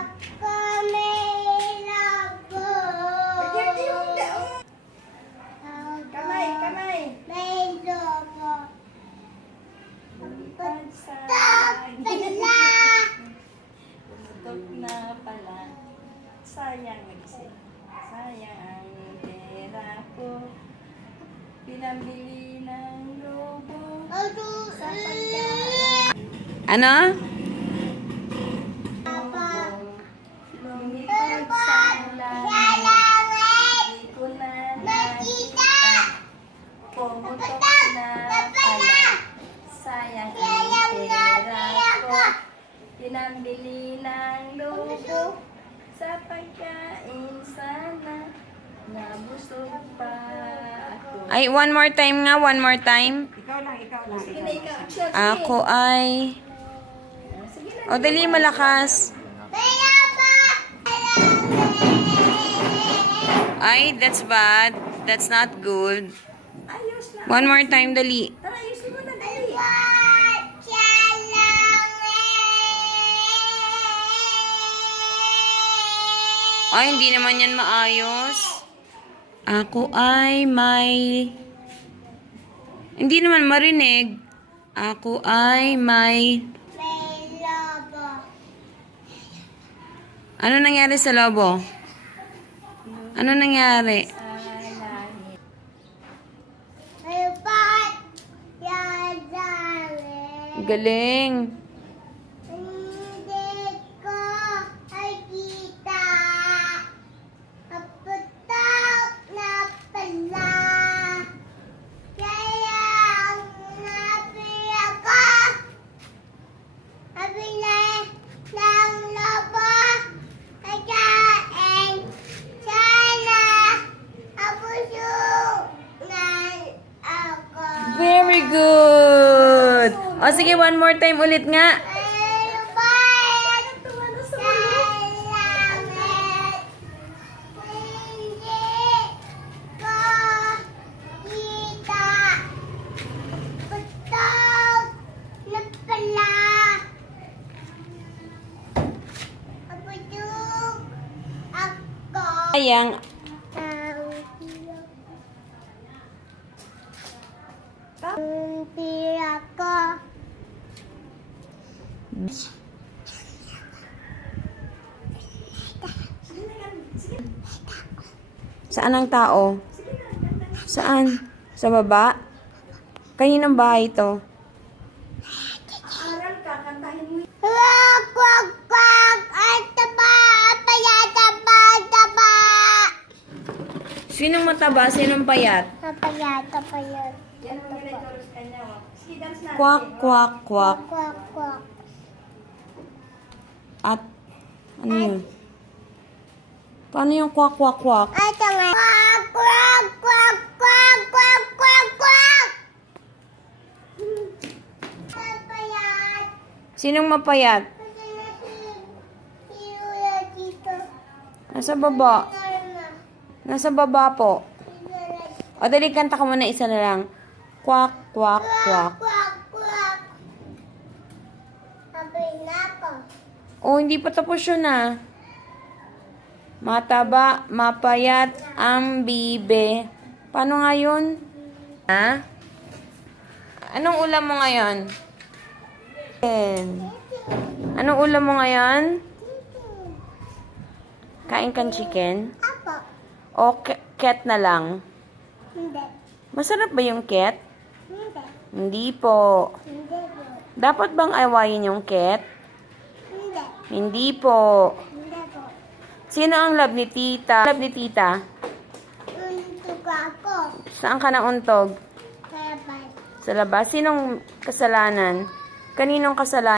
Ako may labo. Kamay, kamay. May labo. Pagsay. Pala. Tutok na pala. Sayang mag-isip. Sayang ang pera ko. Pinambili ng lobo. Sa pagkain. Ano? Lumipad sa langit. Di ko na nakita. Pumutok na pala. Sayang ang pera ko. Pinambili ng lobo. Sa pagkain sana. Nabusog pa ako. Ay, one more time nga, one more time. Ikaw lang. Sige na, ikaw. Action, sige. Ako ay... Sige na. O, dali, malakas. Ay, that's bad. That's not good. Ayos na. One more time, dali. Tara, ayusin mo na, dali. Ay, hindi naman yan maayos. Ako ay may... Hindi naman marinig. Ako ay may... May labo. Ano nangyari sa lobo? Ano nangyari? May bat. Yadali. Galing. Hindi ko nakita. Kaputok na pala. Kaya ang nabila ko. Nabila ng lobo. Kagain. Sana abusungan ako. Very good. O, sige, one more time ulit nga. Sayang. Saan ang tao? Saan? Sa baba? Kaninong bahay ito? Aral ka, kantahin mo. Kwak, kwak, kwak! Ay, taba! Taba! Taba! Sinong mataba? Sinong payat? Taba! Yan ang mga nagturos kanya. Oh. Sige, dance natin. Kwak, kwak, kwak. Kwak, kwak. At, ano yun? Paano yung kwak, kwak, kwak? Ay, tama. Kwak, kwak, kwak, kwak, kwak, kwak, kwak! Papayat. Sinong mapayat? Kasi natin, sinuya dito. Nasa baba. Tama. Nasa baba po. Sinuya. O, dali, kanta ka muna isa na lang. Kwak, kwak, kwak. Kwak, kwak. Sabi na ako. Oh, hindi pa tapos yun ah. Mataba, mapayat, ang bibe. Paano nga yun? Ha? Anong ulam mo ngayon? Anong ulam mo ngayon? Kain kang chicken? Ako. O ket na lang? Hindi. Masarap ba yung ket? Hindi. Hindi po. Hindi po. Dapat bang awayin yung ket? Hindi. Hindi po. Hindi po. Sino ang love ni tita? Love ni tita? Untuk ako. Saan ka nauntog? Kaya ba? Sa labas? Sinong kasalanan? Kaninong kasalanan?